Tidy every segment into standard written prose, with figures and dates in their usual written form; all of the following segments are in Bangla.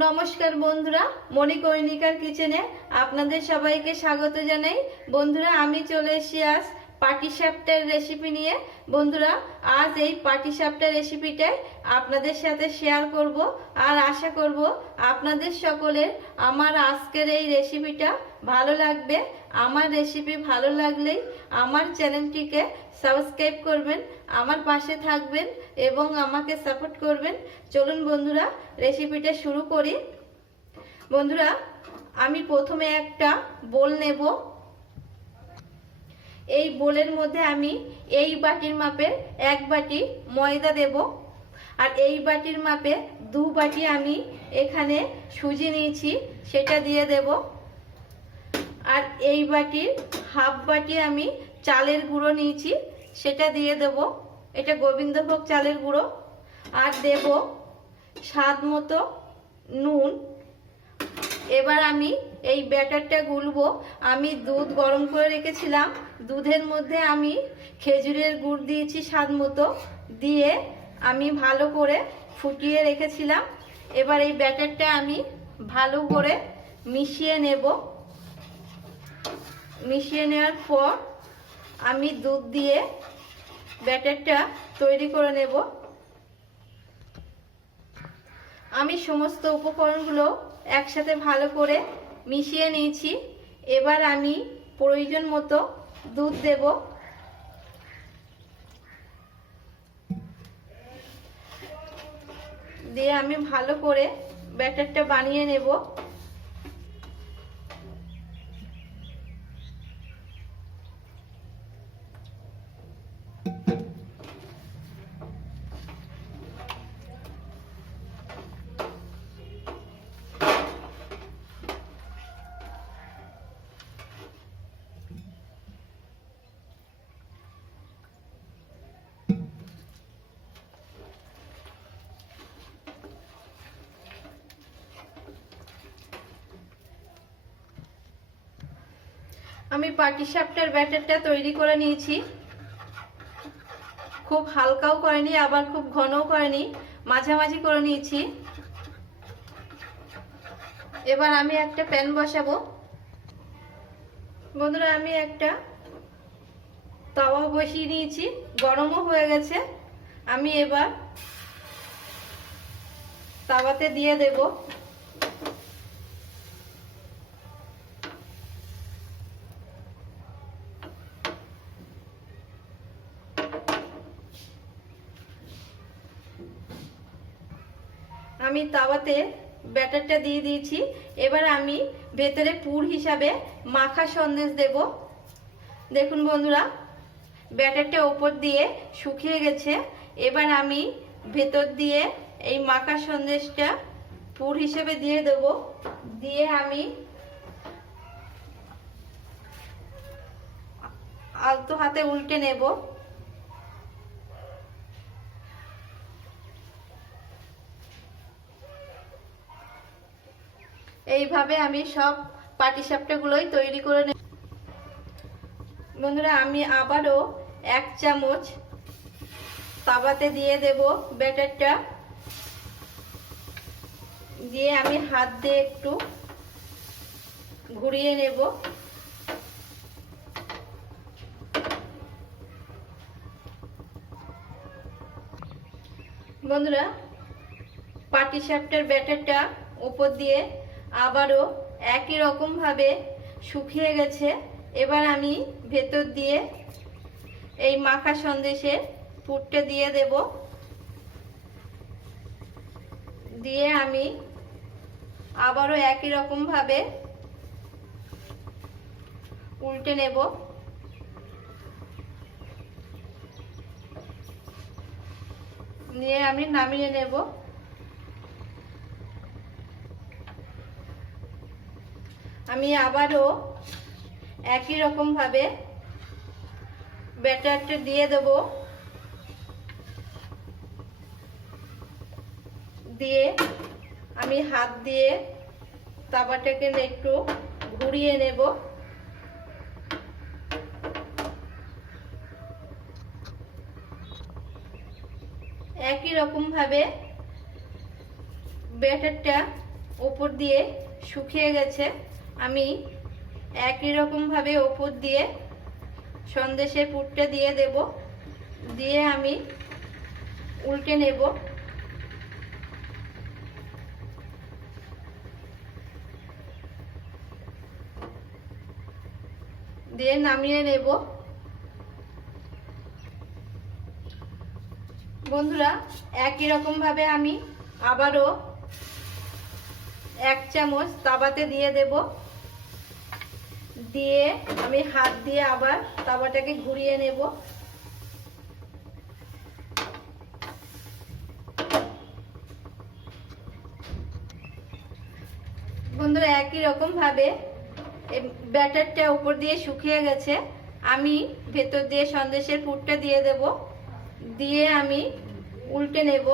নমস্কার বন্ধুরা, মণিকর্ণিকার কিচেনে আপনাদের সবাইকে স্বাগত জানাই। বন্ধুরা, আমি চলে এসেছি আজ পাটিসাপটার রেসিপি নিয়ে। বন্ধুরা, আজ এই পাটিসাপটা রেসিপিটাই আপনাদের সাথে শেয়ার করব, আর আশা করব আপনাদের সকলের আমার আজকের এই রেসিপিটা ভালো লাগবে। আমার রেসিপি ভালো লাগলেই আমার চ্যানেলটিকে সাবস্ক্রাইব করবেন, আমার পাশে থাকবেন এবং আমাকে সাপোর্ট করবেন। চলুন বন্ধুরা, রেসিপিটা শুরু করি। বন্ধুরা, আমি প্রথমে একটা বোল নেব। এই বোলের মধ্যে আমি এই বাটির মাপে 1 বাটি ময়দা দেব, আর এই বাটির মাপে 2 বাটি আমি এখানে সুজি নিয়েছি, সেটা দিয়ে দেব। আর এই বাটির হাফ বাটি আমি চালের গুঁড়ো নিয়েছি, সেটা দিয়ে দেব। এটা গোবিন্দভোগ চালের গুঁড়ো। আর দেব স্বাদ মতো নুন। এবার আমি এই ব্যাটারটা গুলবো। আমি দুধ গরম করে রেখেছিলাম, দুধের মধ্যে আমি খেজুরের গুড় দিয়েছি স্বাদ মতো, দিয়ে আমি ভালো করে ফুটিয়ে রেখেছিলাম। এবার এই ব্যাটারটা আমি ভালো করে মিশিয়ে নেব। মিশিয়ে নেওয়ার পর আমি দুধ দিয়ে ব্যাটারটা তৈরি করে নেব। আমি সমস্ত উপকরণগুলো একসাথে ভালো করে মিশিয়ে নিয়েছি। এবার আমি প্রয়োজন মতো দুধ দেব। দিয়ে আমি ভালো করে ব্যাটারটা বানিয়ে নেব। আমি পাটিসাপটার ব্যাটারটা তৈরি করে নিয়েছি। খুব হালকাও করেনি, আবার খুব ঘনও করেনি, মাঝামাঝি করে নিয়েছি। এবার আমি একটা প্যান বসাবো। বন্ধুরা, আমি একটা তাওয়া বসিয়ে নিয়েছি, গরমও হয়ে গেছে। আমি এবার তাওয়াতে দিয়ে দেব। আমি তাওয়াতে ব্যাটারটা দিয়ে দিয়েছি। এবার আমি ভেতরে পুর হিসাবে মাখা সন্দেশ দেব। দেখুন বন্ধুরা, ব্যাটারটা ওপর দিয়ে শুকিয়ে গেছে। এবার আমি ভেতর দিয়ে এই মাখা সন্দেশটা পুর হিসেবে দিয়ে দেব। দিয়ে আমি আলতো হাতে উল্টে নেব। এইভাবে আমি সব পাটিসাপটাগুলোই তৈরি করে নেব। বন্ধুরা, আমি আবারও 1 চামচ তাওয়াতে দিয়ে দেব ব্যাটারটা। দিয়ে আমি হাত দিয়ে একটু ঘুরিয়ে নেব। বন্ধুরা, পাটিসাপটার ব্যাটারটা উপর দিয়ে আবারও একই রকম ভাবে শুকিয়ে গেছে। এবার আমি ভেতর দিয়ে এই মাখা সন্দেশের পুরটা দিয়ে দেব। দিয়ে আমি আবারও একই রকম ভাবে উল্টে নেব। নিয়ে আমি নামিয়ে নেব। আমি আবারও একই রকম ভাবে ব্যাটারটা দিয়ে দেব। দিয়ে আমি হাত দিয়ে তাওয়াটাকে একটু ঘুরিয়ে নেব। একই রকম ভাবে ব্যাটারটা ওপর দিয়ে শুকিয়ে গেছে। আমি একই রকমভাবে ওপর দিয়ে সন্দেশের পুরটা দিয়ে দেব, দিয়ে আমি উল্টে নেব। দিয়ে নামিয়ে নেব। বন্ধুরা একই রকম ভাবে আমি আবারও 1 চামচ তাওয়াতে দিয়ে দেব, দিয়ে আমি হাত দিয়ে আবার তাওয়াটাকে ঘুরিয়ে নেব। বন্ধুরা একই রকম ভাবে ব্যাটারটা উপর দিয়ে শুকিয়ে গেছে। আমি ভেতর দিয়ে সন্দেশের পুরটা দিয়ে দেব, দিয়ে আমি উল্টে নেব,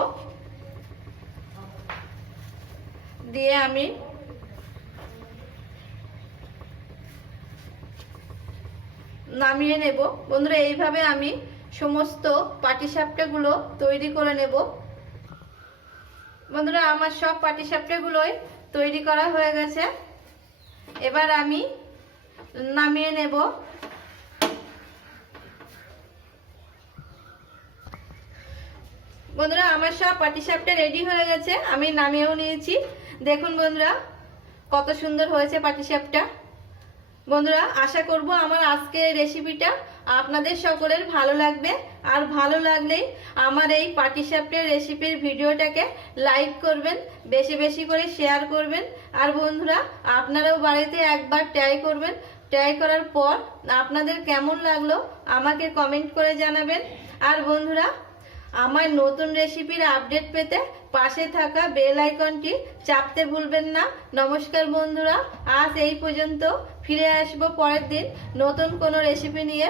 দিয়ে আমি নামিয়ে নেব। বন্ধুরা এইভাবে আমি সমস্ত পাটিসাপটাগুলো তৈরি করে নেব। বন্ধুরা আমার সব পাটিসাপটাগুলোই তৈরি করা হয়ে গেছে। এবার আমি নামিয়ে নেব। বন্ধুরা আমার সব পাটিসাপটা রেডি হয়ে গেছে, আমি নামিয়েও নিয়েছি। দেখুন বন্ধুরা কত সুন্দর হয়েছে পাটিসাপটা। বন্ধুরা আশা করব আমার আজকের রেসিপিটা আপনাদের সকলের ভালো লাগবে। আর ভালো লাগলেই আমার এই পাটিসাপটার রেসিপির ভিডিওটাকে লাইক করবেন, বেশি বেশি করে শেয়ার করবেন। আর বন্ধুরা আপনারাও বাড়িতে একবার ট্রাই করবেন। ট্রাই করার পর আপনাদের কেমন লাগলো আমাকে কমেন্ট করে জানাবেন। আর বন্ধুরা আমার নতুন রেসিপির আপডেট পেতে পাশে থাকা বেল আইকনটি চাপতে ভুলবেন না। নমস্কার বন্ধুরা, আজ এই পর্যন্ত। ফিরে আসবো পরের দিন নতুন কোনো রেসিপি নিয়ে।